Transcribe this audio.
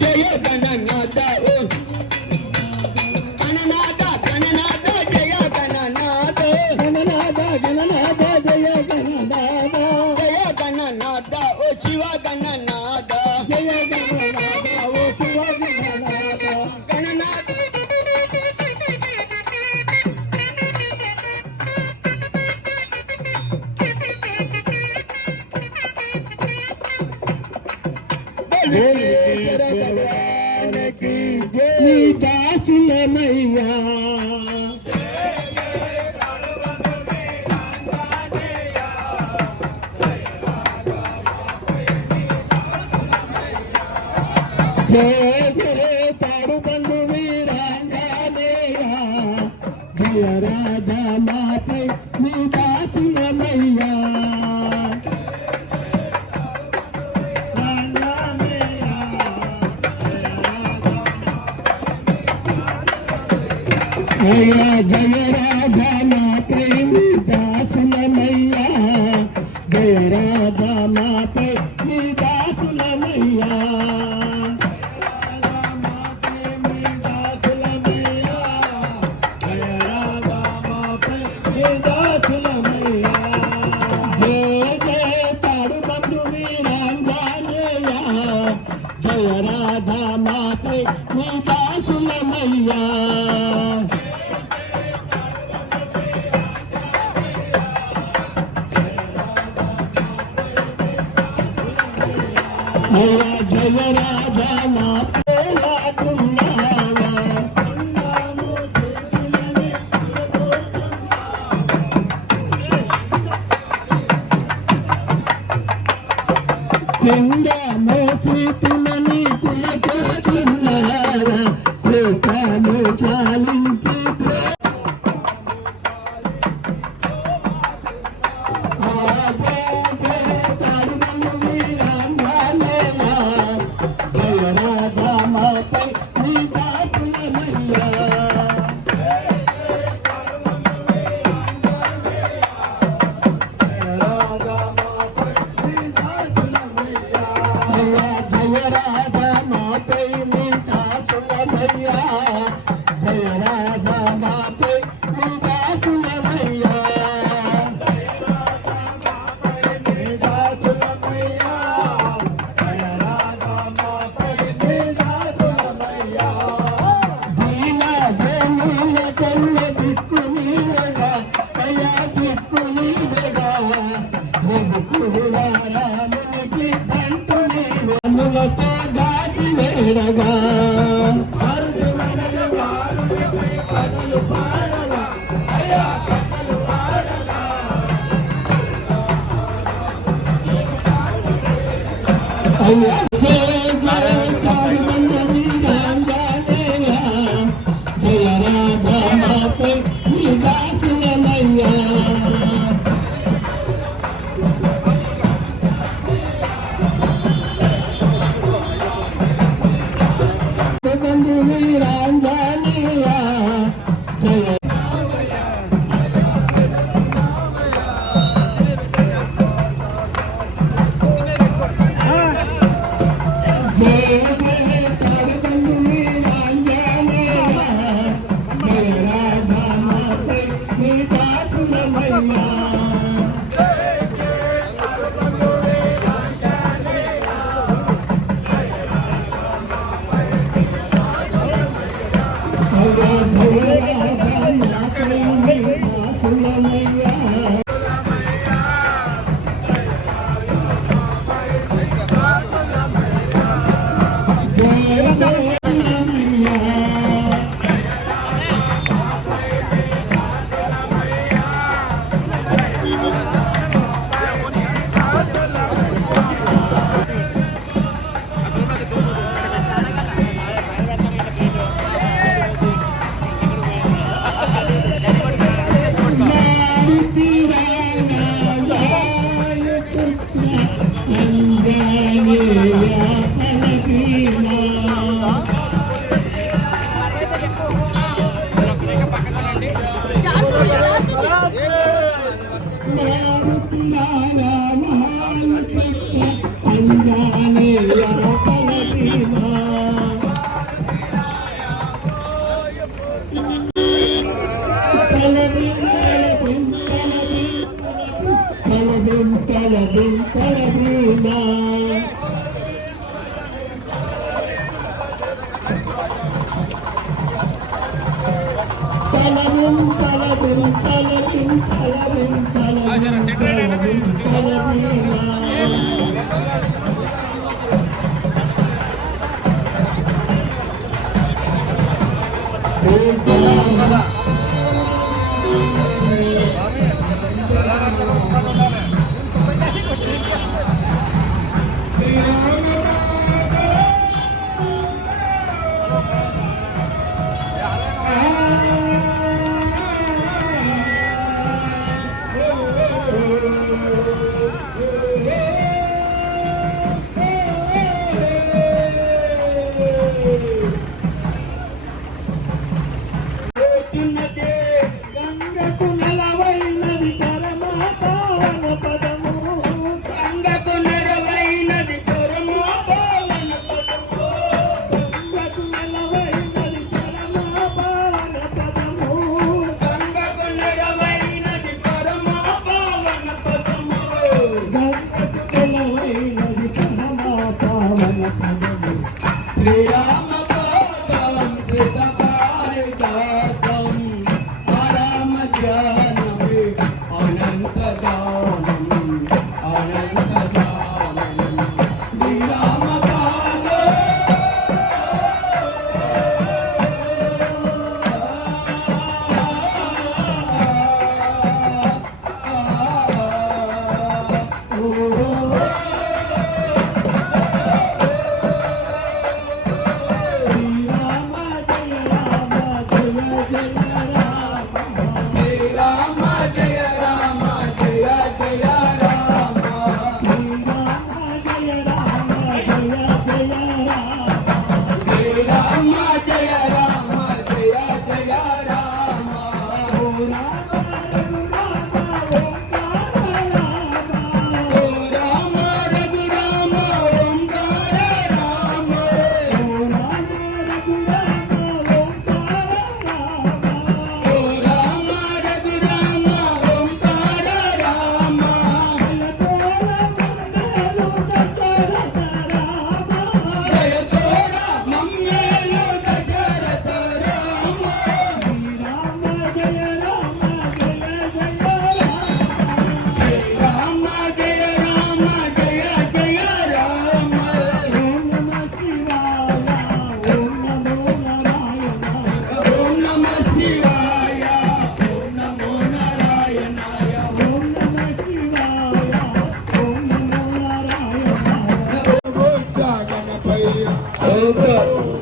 జయ గణనాథ గణనాథ గణనాథ జయ గణనాథ గణనాథ గణనాథ జయ గణనాథ జయ గణనాథ ఓ శివ గణనాథ జయ గణనాథ ఓ శివ గణనాథ గణనాథ దాసులమయ్యా జయ జయ తాడు బంధు వీరాంజనేయ జయ రాధా మాపై నీ దాసులమయ్యా జయ జయ రాధా మా ప్రేమి దాసులమయ్యా జయ రాధా మా ప్రేమి దాసులమయ్యా జయ రాధా మా ప్రేమి దాసులమయ్యా జయ జయ తాడు బంధు వీరాంజనేయ జయ రాధా మా ప్రేమి దాసులమయ్యా జయ రాధా మా ప్రేలాకున్నావా కింద మోసితులని కులకోచున్నారా కృపను చాలించి పడమీద తలవిం తలవిం తలవిం తలవిం తలవిం తలవిం తలమీద గంగకు నెలవైనది పరమ పావన పదము గంగకు నెలవైనది పరమ పావన పదము గంగకు నెలవైనది పరమ పావన పదము గంగకు నెలవైనది పరమ పావన పదము గంగకు నెలవైనది పరమ పావన పదము శ్రీరామ పాదం కృతకారిదాతం జ్ఞానమే అనంతదానం అనంతదానం శ్రీరామ Oh,